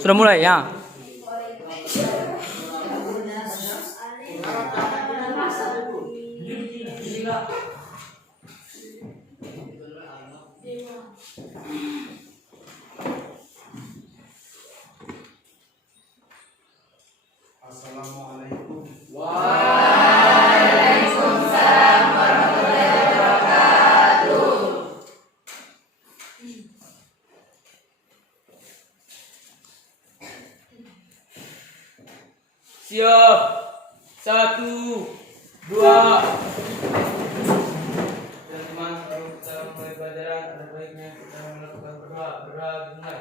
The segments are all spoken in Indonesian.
Sudah mulai ya. Assalamualaikum. Waalaikumsalam warahmatullahi wabarakatuh. Siap. 1, 2. Teman-teman, sebelum kita mulai pelajaran, ada baiknya kita melakukan berdoa. Berdoa dimulai.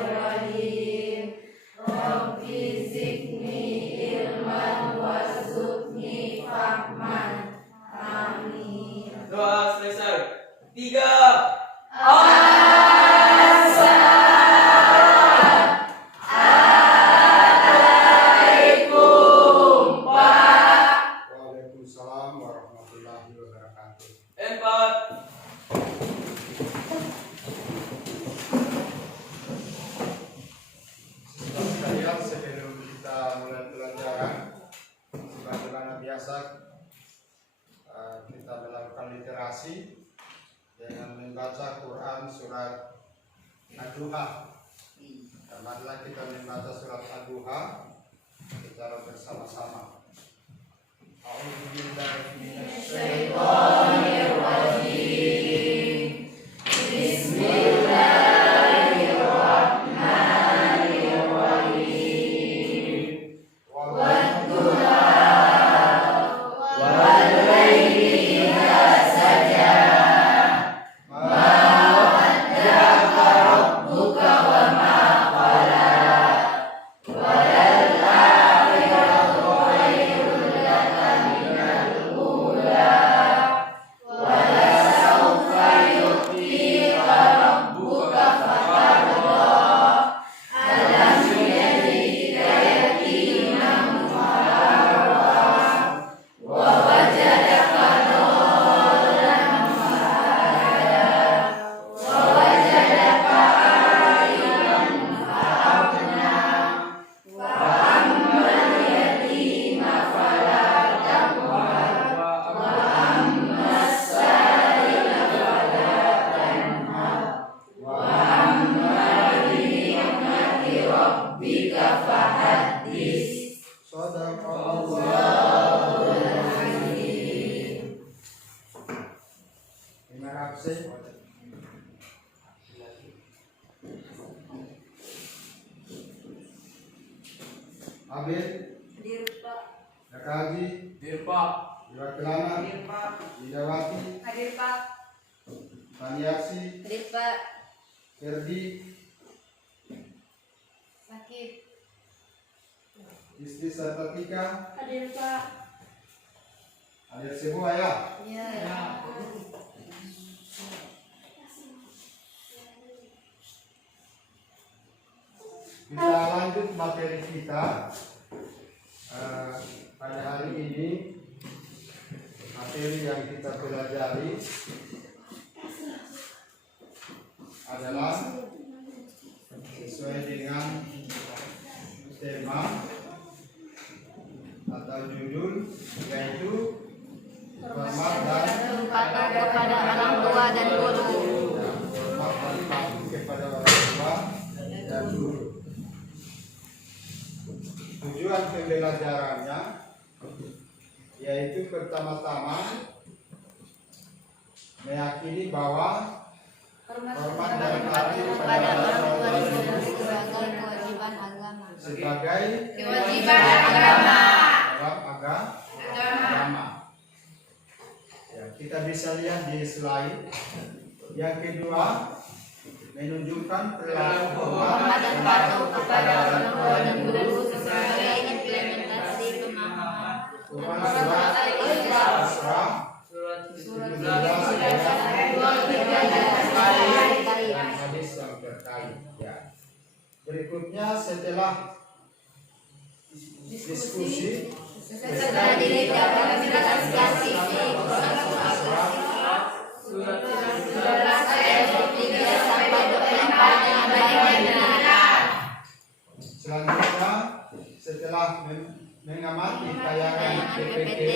Bismillahirrahmanirrahim. Rabbi zidni ilman warzuqni fahman. Amin. Doa selesai. 3. Waalaikumsalam warahmatullahi wabarakatuh. 4. Sekalian sebelum kita mulai pelajaran, sebagaimana biasa kita melakukan literasi dengan membaca Quran surat Ad-Duha. Marilah kita membaca surat Ad-Duha secara bersama-sama. A'udzubillahi Syaitonirrajim. Bismillahirrahmanirrahim. Wadduha wal laili idza saja. Ma wadda'aka rabbuka wa ma qala. Walal akhiratu khairul laka minal ula. Walasawfa yu'tika rabbuka fatarda. Alam yajidka yatiman fa'awa. Wa wajadaka dhallan fahada. Wa wajadaka 'ailan fa'aghna. Wa ammal yatima fala taqhar. Wa ammas sa'ila fala tanhar. Wa amma bi ni'mati rabbika fahaddits. Shadaqallahul Azim. Terima kasih. Abid, Hadir Pak. Nakaji, Hadir Pak. Iwakelana, Hadir Pak. Widawati, Hadir Pak. Taniaksi, Hadir Pak. Ferdi, Sakit. istri serta Tika, Hadir Pak. hadir semua ya. Ya. Kita lanjut materi kita pada hari ini. Materi yang kita pelajari adalah sesuai dengan tema atau judul, yaitu hormat dan Patuh kepada orang tua dan guru. hormat dan patuh kepada orang tua dan guru. Tujuan pembelajarannya yaitu pertama-tama meyakini bahwa hormat dan patuh kepada orang tua dan guru Sebagai kewajiban agama. sebagai Kewajiban agama. dalam agama. Ya, kita bisa lihat di slide. Yang kedua, menunjukkan perilaku Hormat dan patuh kepada orang tua dan guru sebagai implementasi pemahaman. Quran surat Al-Isra Surat 17 dan hadis yang terkait. Ya. Berikutnya setelah diskusi Setelah dilihat dari segala sisi, Surat di tayangan PPT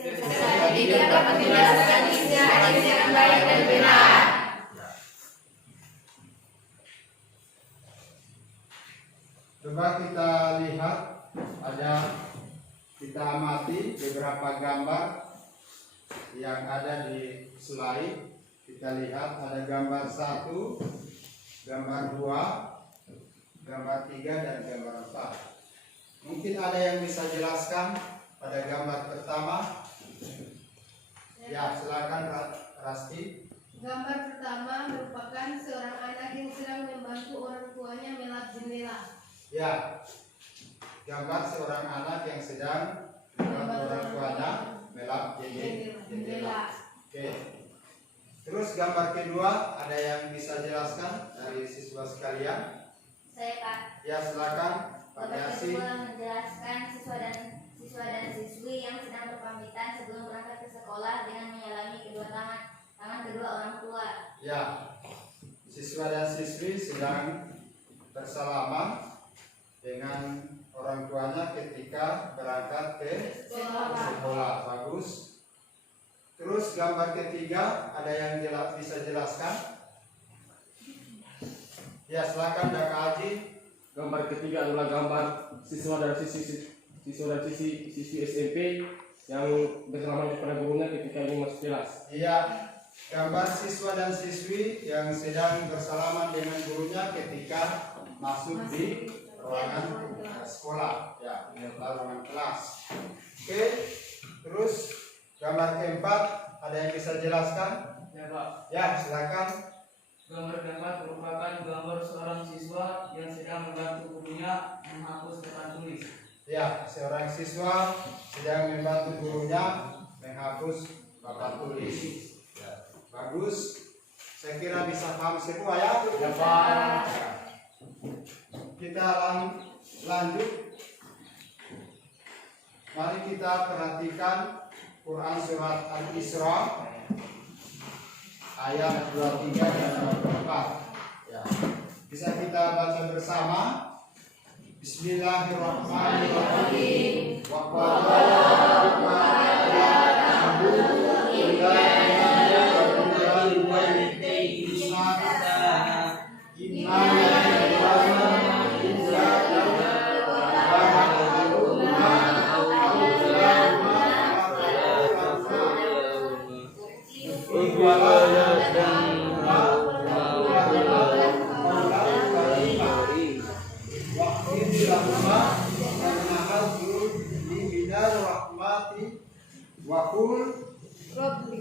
serta tidak dapat menjelaskan hingga ada yang baik dan benar. Coba kita lihat, kita amati beberapa gambar yang ada di slide. Kita lihat ada gambar 1, gambar 2, gambar 3, dan gambar 4. Mungkin ada yang bisa jelaskan pada gambar pertama. Ya, silakan Rasti. Gambar pertama merupakan seorang anak yang sedang membantu orang tuanya melap jendela. Ya, gambar seorang anak yang sedang membantu orang tuanya melap jendela. Oke. Terus gambar kedua, ada yang bisa jelaskan dari siswa sekalian? Saya Pak. Ya, silakan Pak Gambar Yasi. kedua menjelaskan siswa dan siswi yang sedang berpamitan sebelum berangkat ke sekolah dengan menyalami kedua tangan kedua orang tua. Ya, siswa dan siswi sedang bersalaman dengan orang tuanya ketika berangkat ke sekolah. Bagus. Terus gambar ketiga, ada yang bisa jelaskan? Ya, silakan Kak Haji. Gambar ketiga adalah gambar siswa dan siswi SMP yang bersalaman kepada gurunya ketika ingin masuk kelas. Iya, gambar siswa dan siswi yang sedang bersalaman dengan gurunya ketika masuk di ruangan sekolah, ya, ruangan kelas. Oke, terus gambar keempat, ada yang bisa jelaskan? Ya Pak. Ya, silakan. Gambar keempat merupakan gambar seorang siswa yang sedang membantu gurunya menghapus papan tulis. Ya, seorang siswa sedang membantu gurunya menghapus papan tulis. Ya, bagus. Saya kira bisa paham semua ya. Ya Pak. Kita lanjut. Mari kita perhatikan Quran surat Al-Isra ayat 23 dan 24. Ya. Bisa kita baca bersama. Bismillahirrahmanirrahim. Wa qala rabbuka alla ta'budu illa iyyahu wa bil walidayni ihsana. Inna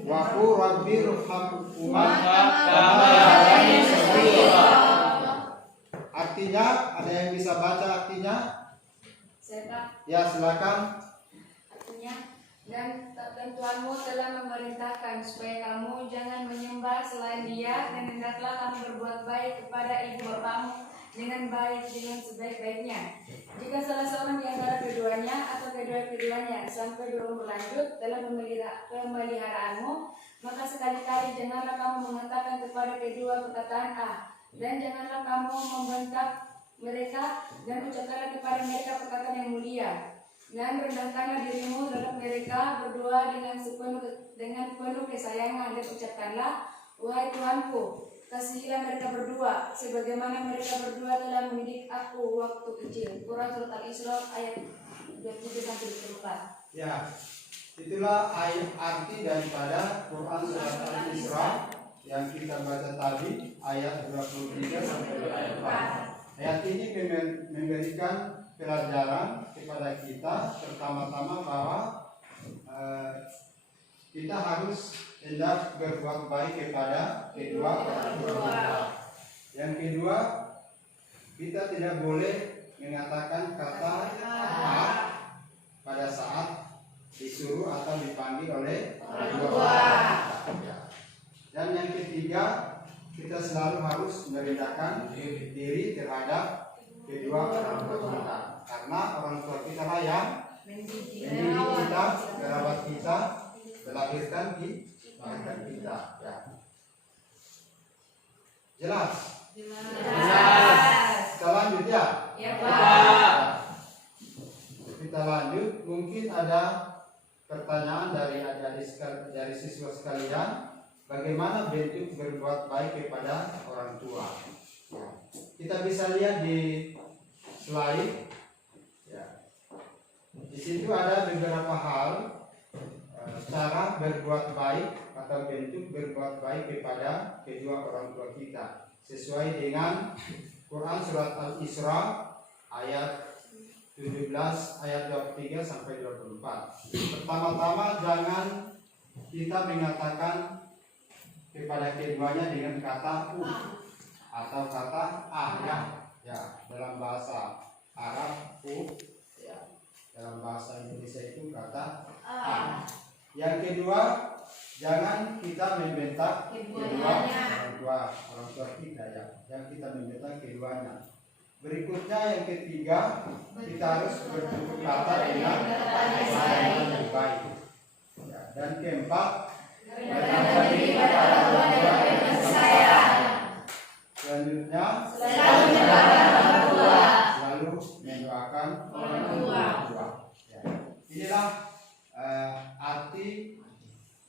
Wakul Rabbir Hamkumah. Artinya, ada yang bisa baca artinya? Saya Ya, silakan. artinya, dan Tuhanmu telah memerintahkan supaya kamu jangan menyembah selain Dia, dan hendaklah kamu berbuat baik kepada ibu bapamu dengan baik dengan sebaik-baiknya. Jika salah seorang di antara keduanya atau kedua-keduanya sampai berumur lanjut dalam pemeliharaanmu, maka sekali-kali janganlah kamu mengatakan kepada kedua perkataan A, dan janganlah kamu membentak mereka, dan ucapkanlah kepada mereka perkataan yang mulia. Dan rendahkanlah dirimu terhadap mereka berdua dengan penuh kesayangan, dan ucapkanlah, wahai Tuhanku, kasihilah mereka berdua sebagaimana mereka berdua telah mendidik aku waktu kecil. Quran surat Al-Isra ayat 23-24. Ya, itulah arti daripada Quran surat Al-Isra yang kita baca tadi ayat 23 sampai ayat 4. Ayat ini memberikan pelajaran kepada kita pertama-tama bahwa kita harus hendak berbuat baik kepada kedua orang tua. Yang kedua, kita tidak boleh mengatakan kata A pada saat disuruh atau dipanggil oleh orang tua. Dan yang ketiga, kita selalu harus merendahkan diri terhadap kedua orang tua kita, karena orang tua kita lah yang mendidik kita, merawat kita, melahirkan kita. Ya. Jelas? Kita lanjut ya. Ya Pak. Kita lanjut. Mungkin ada pertanyaan dari dari siswa sekalian, bagaimana bentuk berbuat baik kepada orang tua. Kita bisa lihat di slide. Ya. Di situ ada beberapa hal cara berbuat baik atau bentuk berbuat baik kepada kedua orang tua kita sesuai dengan Quran surat Al-Isra ayat 17 ayat 23 sampai 24. Pertama-tama jangan kita mengatakan kepada keduanya dengan kata atau kata ya dalam bahasa Arab ya. Dalam bahasa Indonesia itu kata Yang kedua, jangan kita membentak kedua orang tua kita ya. Yang kita membentak keduanya. Berikutnya yang ketiga, kita harus bertutur kata dengan yang baik. Ya. Dan keempat, berkata diri pada orang tua dengan sayang. Selanjutnya, selalu mendoakan orang tua. Selalu mendoakan orang tua. Ya. Inilah arti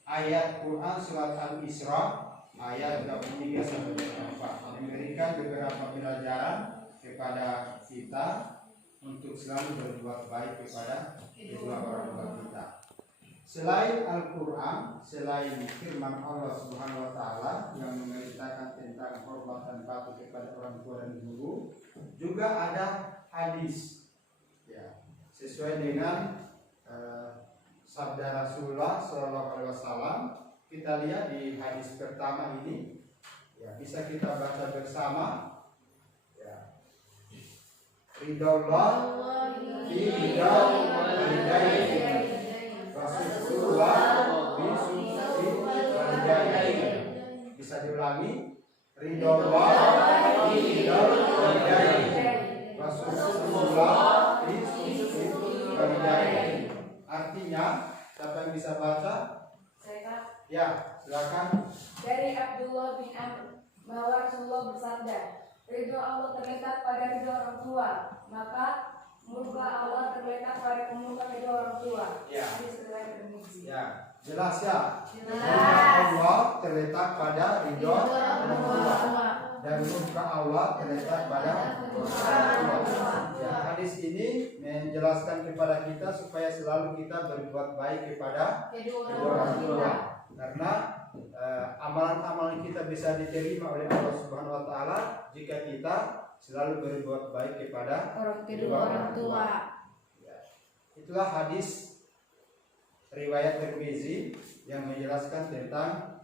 ayat Quran surat Al-Isra ayat 23 sampai 24 memberikan beberapa pelajaran kepada kita untuk selalu berbuat baik kepada kedua orang tua kita. Selain Al-Quran, selain firman Allah Subhanahu wa Ta'ala yang memerintahkan tentang hormat dan patuh kepada orang tua dan guru, juga ada hadis ya, sesuai dengan sabda Rasulullah Shallallahu Alaihi Wasallam. Kita lihat di hadis pertama ini, ya bisa kita baca bersama. Ya. Ridallah fi ridal walidain, Rasulullah fi sufi walidain. Bisa diulangi. Ridallah fi ridal walidain, Rasulullah fi sufi walidain. Artinya, siapa yang bisa baca? Saya. Ya, silakan. Dari Abdullah bin Amr bahwa Rasulullah bersabda, ridho Allah terletak pada ridho orang tua, maka murka Allah terletak pada murka kedua orang tua. Ya. Ya. Jelas ya. Jelas. Allah terletak pada ridho orang tua dan murka Allah terletak pada orang tua. Ya, hadis ini menjelaskan kepada kita supaya selalu kita berbuat baik kepada kedua orang tua. Karena amalan-amalan kita bisa diterima oleh Allah Subhanahu wa Ta'ala jika kita selalu berbuat baik kepada kedua orang tua. Ya. Itulah hadis riwayat Tirmizi yang menjelaskan tentang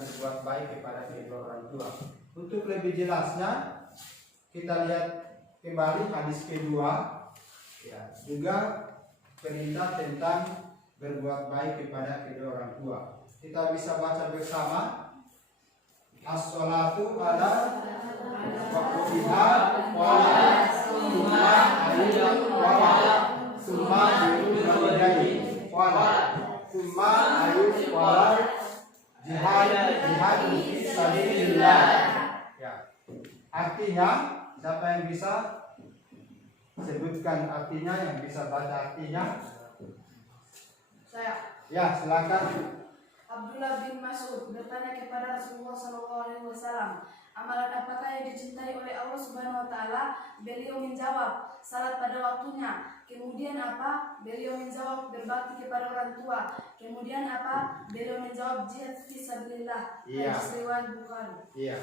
berbuat baik kepada kedua orang tua. Untuk lebih jelasnya kita lihat kembali hadis kedua, ya, juga perintah tentang berbuat baik kepada kedua orang tua. Kita bisa baca bersama. As-sholatu ala waqtiha wala summa ayyam wala summa yudai wala summa ayyam wala jihad fi sabilillah. Ya. Artinya, siapa yang bisa sebutkan artinya, yang bisa baca artinya? Saya. Ya, silakan. Abdullah bin Mas'ud bertanya kepada Rasulullah SAW, amalan apakah yang dicintai oleh Allah Subhanahu Wa Taala? Beliau menjawab, salat pada waktunya. Kemudian apa? Beliau menjawab, berbakti kepada orang tua. Kemudian apa? Beliau menjawab, jihad fi sabilillah. Iya. Hadis riwayat Bukhari. Iya.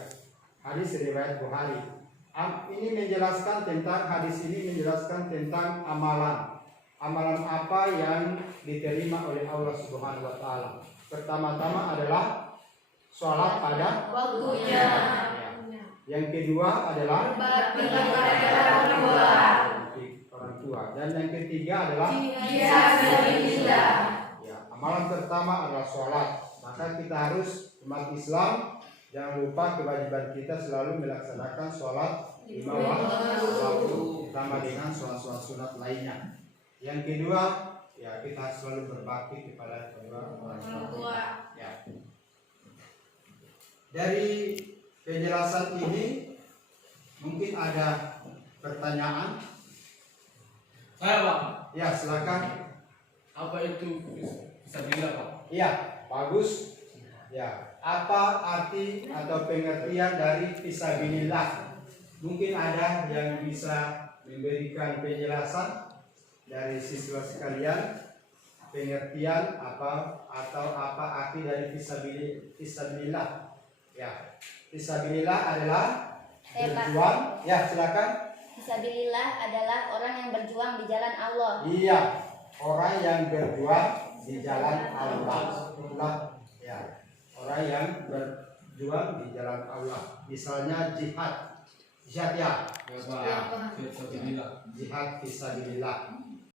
Hadis riwayat Bukhari. Ini menjelaskan tentang hadis ini menjelaskan tentang amalan. Amalan apa yang diterima oleh Allah Subhanahu Wa Taala? Pertama-tama adalah sholat pada waktunya. Yang kedua adalah Berbakti kepada orang tua. Dan yang ketiga adalah jihad fisabilillah. ya, amalan pertama adalah sholat. Maka kita harus umat Islam jangan lupa kewajiban kita selalu melaksanakan sholat 5 waktu ditambah dengan sholat-sholat sunat lainnya. Yang kedua, ya kita selalu berbakti kepada kedua orang tua. Ya. Dari penjelasan ini mungkin ada pertanyaan. Saya Pak. Ya, silakan. Apa itu fisabilillah, Pak? Iya, bagus. Ya, apa arti atau pengertian dari fisabilillah? Mungkin ada yang bisa memberikan penjelasan dari siswa sekalian, pengertian apa atau apa arti dari fisabilillah? Ya, fisabilillah adalah berjuang. Ya, silakan. Fisabilillah adalah orang yang berjuang di jalan Allah. Iya, orang yang berjuang di jalan Allah. Ya, orang yang berjuang di jalan Allah. Misalnya jihad ya. Ya, Pak. Fisabilillah. Jihad fisabilillah.